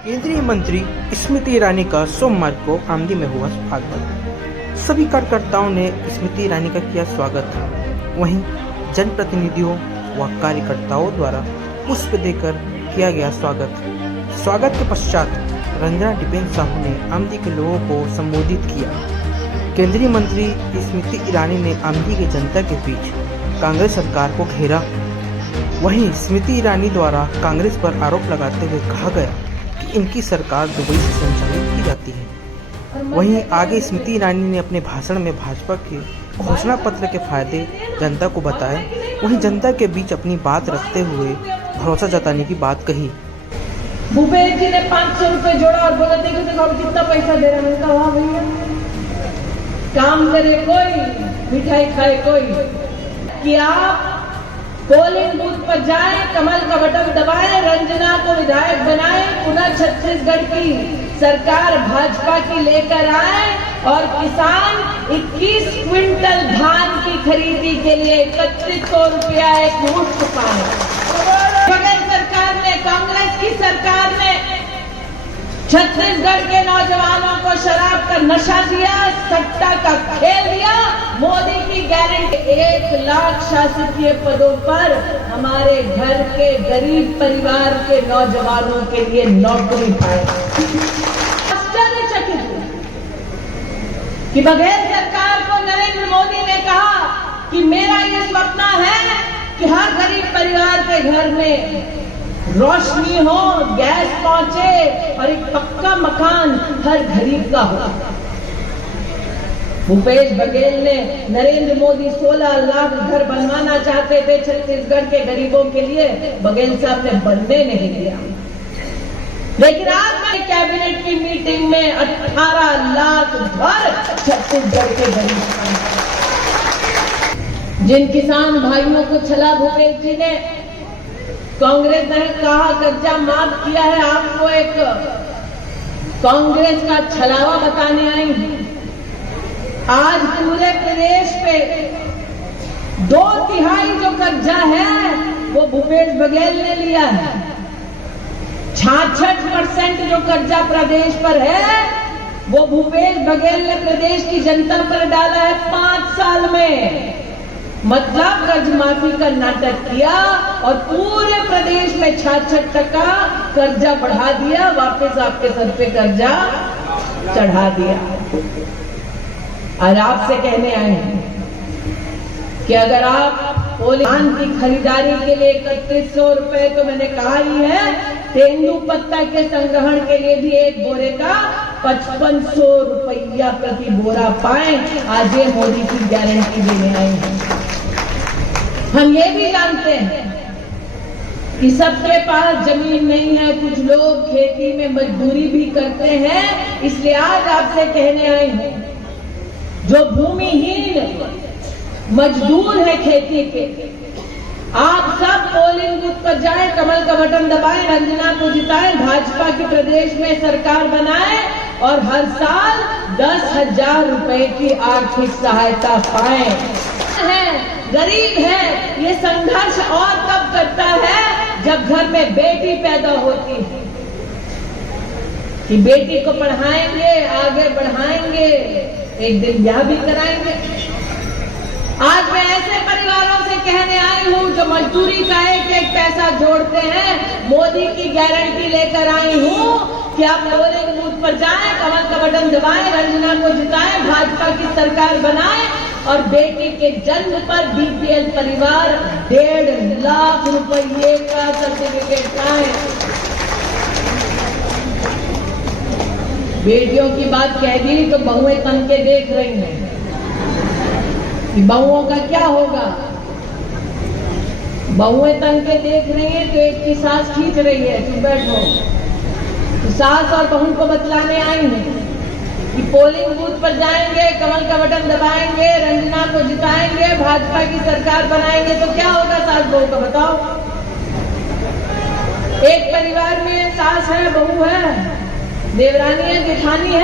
केंद्रीय मंत्री स्मृति ईरानी का सोमवार को आमदी में हुआ स्वागत। सभी कार्यकर्ताओं ने स्मृति ईरानी का किया स्वागत। वहीं जनप्रतिनिधियों व कार्यकर्ताओं द्वारा पुष्प देकर किया गया स्वागत के पश्चात रंजना डिपेन साहू ने आमदी के लोगों को संबोधित किया। केंद्रीय मंत्री स्मृति ईरानी ने आमदी की जनता के बीच कांग्रेस सरकार को घेरा। वहीं स्मृति ईरानी द्वारा कांग्रेस पर आरोप लगाते हुए कहा गया कि इनकी सरकार दुबई से संचालित की जाती है। वहीं आगे स्मृति ईरानी ने अपने भाषण में भाजपा के घोषणा पत्र के फायदे जनता को बताए। वहीं जनता के बीच अपनी बात रखते हुए भरोसा जताने की बात कही। भूपेश जी ने 500 रुपए जोड़ा और बोला देखो देखो अब कितना पैसा दे रहे हैं। मैंने कहा भैया काम करे कोई, मिठाई खाए कोई। कि आप पोलिंग बूथ पर जाएं, कमल का बटन दबाएं, रंजना को विधायक बनाएं, पुनः छत्तीसगढ़ की सरकार भाजपा की लेकर आए और किसान 21 क्विंटल धान की खरीदी के लिए 3100 रुपया एक मुश्त पाए। बगैर सरकार ने, कांग्रेस की सरकार ने छत्तीसगढ़ के नौजवानों को शराब का नशा दिया, सट्टा का खेल दिया। मोदी की गारंटी 1 लाख शासकीय पदों पर हमारे घर के गरीब परिवार के नौजवानों के लिए नौकरी पाए। आश्चर्यचकित कि बगैर सरकार को नरेंद्र मोदी ने कहा कि मेरा ये सपना है कि हर गरीब परिवार के घर में रोशनी हो, गैस पहुंचे और एक पक्का मकान हर गरीब का हो। भूपेश बघेल ने, नरेंद्र मोदी 16 लाख घर बनवाना चाहते थे छत्तीसगढ़ के गरीबों के लिए, बघेल साहब ने बनने नहीं दिया। लेकिन आज मैं कैबिनेट की मीटिंग में 18 लाख घर छत्तीसगढ़ के गरीब, जिन किसान भाइयों को छला भूपेश जी ने, कांग्रेस ने कहा कर्जा माफ किया है, आपको एक कांग्रेस का छलावा बताने आई हूं। आज पूरे प्रदेश पे 2/3 जो कर्जा है वो भूपेश बघेल ने लिया है। 66% जो कर्जा प्रदेश पर है वो भूपेश बघेल ने प्रदेश की जनता पर डाला है 5 साल में। मतलब कर्ज माफी का नाटक किया और पूरे प्रदेश में 66% कर्जा बढ़ा दिया, वापस आपके सर पे कर्जा चढ़ा दिया। और आपसे कहने आए हैं कि अगर आप धान की खरीदारी के लिए 3100 रुपए तो मैंने कहा ही है, तेंदुपत्ता के संग्रहण के लिए भी एक बोरे का 5500 रुपया प्रति बोरा पाए। आज ये मोदी की गारंटी देने आए हैं। हम ये भी जानते हैं कि सबके पास जमीन नहीं है, कुछ लोग खेती में मजदूरी भी करते हैं। इसलिए आज आपसे कहने आए हैं, जो भूमिहीन मजदूर है खेती के, आप सब पोलिंग बूथ पर जाएं, कमल का बटन दबाएं, रंजना को जिताएं, भाजपा की प्रदेश में सरकार बनाएं और हर साल 10,000 रुपए की आर्थिक सहायता पाएं। गरीब है, ये संघर्ष और तब करता है जब घर में बेटी पैदा होती है कि बेटी को पढ़ाएंगे, आगे बढ़ाएंगे, एक दिन ब्याह भी कराएंगे। आज मैं ऐसे परिवारों से कहने आई हूं जो मजदूरी का एक पैसा जोड़ते हैं, मोदी की गारंटी लेकर आई हूं कि आप पोलिंग बूथ पर जाएं, कमल का बटन दबाएं, रंजना को जिताएं, भाजपा की सरकार बनाएं और बेटी के जन्म पर बीपीएल परिवार 1.5 लाख रुपये का सर्टिफिकेट पाए। बेटियों की बात कह दी तो बहुएं तन के देख रही हैं कि बहुओं का क्या होगा। बहुएं तन के देख रही हैं तो एक की सांस खींच रही है, चुप बैठो। तो सास और बहू को बतलाने आई हैं कि पोलिंग बूथ पर जाएंगे, कमल का बटन दबाएंगे, रंजना को जिताएंगे, भाजपा की सरकार बनाएंगे तो क्या होगा सास बहू का बताओ। एक परिवार में सास है, बहू है, देवरानी है, जेठानी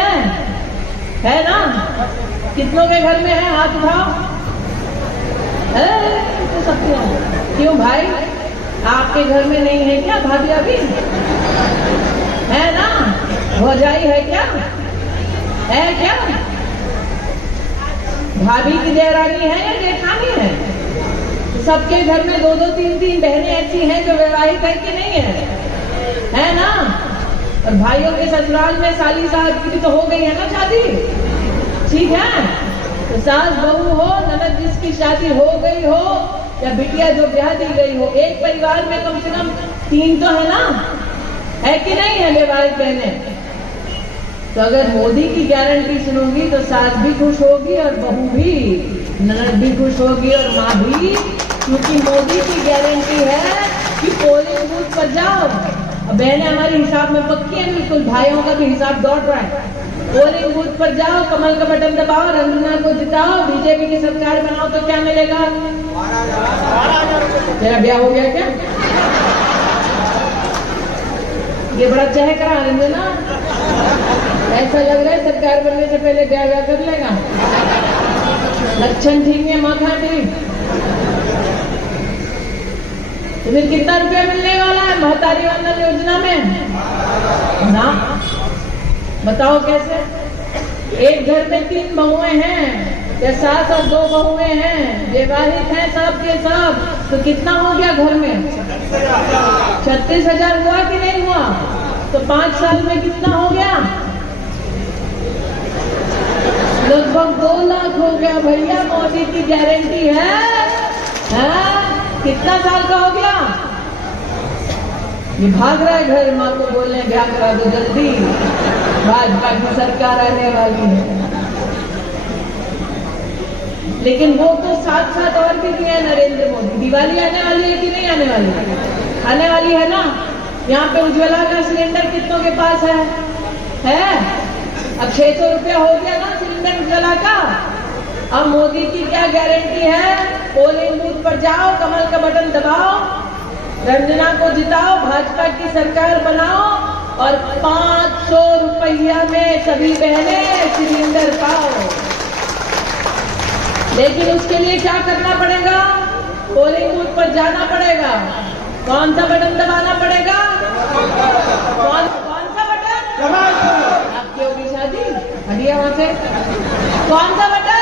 है ना? कितनों के घर में है? हाथ उठाओ। तो सबके क्यों भाई, आपके घर में नहीं है क्या भाभी? अभी है ना? भौजाई है क्या? है क्या? भाभी की देवरानी है या जेठानी है? सबके घर में दो दो तीन तीन बहनें ऐसी हैं जो विवाहित है कि नहीं है? है ना? और भाइयों के ससुराल में साली साहब की भी तो हो गई है ना शादी, ठीक है? तो सास बहू हो, ननद जिसकी शादी हो गई हो या बिटिया जो ब्याह दी गई हो, एक परिवार में कम से कम 3 तो है ना, है कि नहीं है विवाहित बहनें? तो अगर मोदी की गारंटी सुनूंगी तो सास भी खुश होगी और बहू भी, ननद भी खुश होगी और माँ भी, क्योंकि मोदी की गारंटी है कि पोलिंग बूथ पर जाओ। बहनें हमारे हिसाब में पक्की है बिल्कुल, भाइयों का भी हिसाब दौड़ रहा है। पोलिंग बूथ पर जाओ, कमल का बटन दबाओ, रंजना को जिताओ, बीजेपी की सरकार बनाओ, तो क्या मिलेगा? 12,000। तेरा ब्याह हो गया क्या? ये बड़ा चहक रहा रंजना, ऐसा लग रहा है सरकार बनने से पहले ब्याह कर लेगा। लक्षण ठीक है, माथा ठीक। तो फिर कितना रुपया मिलने वाला है महतारी वंदन योजना में ना? बताओ कैसे? एक घर में 3 बहुएं हैं या सास और 2 बहुएं हैं, विवाहित हैं सब के सब, तो कितना हो गया घर में? 36,000 हुआ कि नहीं हुआ? तो 5 साल में कितना हो गया? लगभग 2 लाख हो गया भैया। मोदी की गारंटी है? कितना साल का हो गया? ये भाग रहा है घर, माँ को बोलने ब्याह करा दो जल्दी, भाजपा की सरकार आने वाली है। लेकिन वो तो साथ साथ और भी दिया नरेंद्र मोदी। दिवाली आने वाली है कि नहीं आने वाली? आने वाली है ना? यहाँ पे उज्ज्वला का सिलेंडर कितनों के पास है? अब 600 रुपया हो गया ना सिलेंडर उज्ज्वला का। अब मोदी की क्या गारंटी है? पोलिंग बूथ पर जाओ, कमल का बटन दबाओ, रंजना को जिताओ, भाजपा की सरकार बनाओ और 500 रुपया में सभी बहनें सिलेंडर पाओ। लेकिन उसके लिए क्या करना पड़ेगा? पोलिंग बूथ पर जाना पड़ेगा। कौन सा बटन दबाना पड़ेगा? कौन सा बटन? आपकी होगी शादी, हटिए वहां से। कौन सा बटन?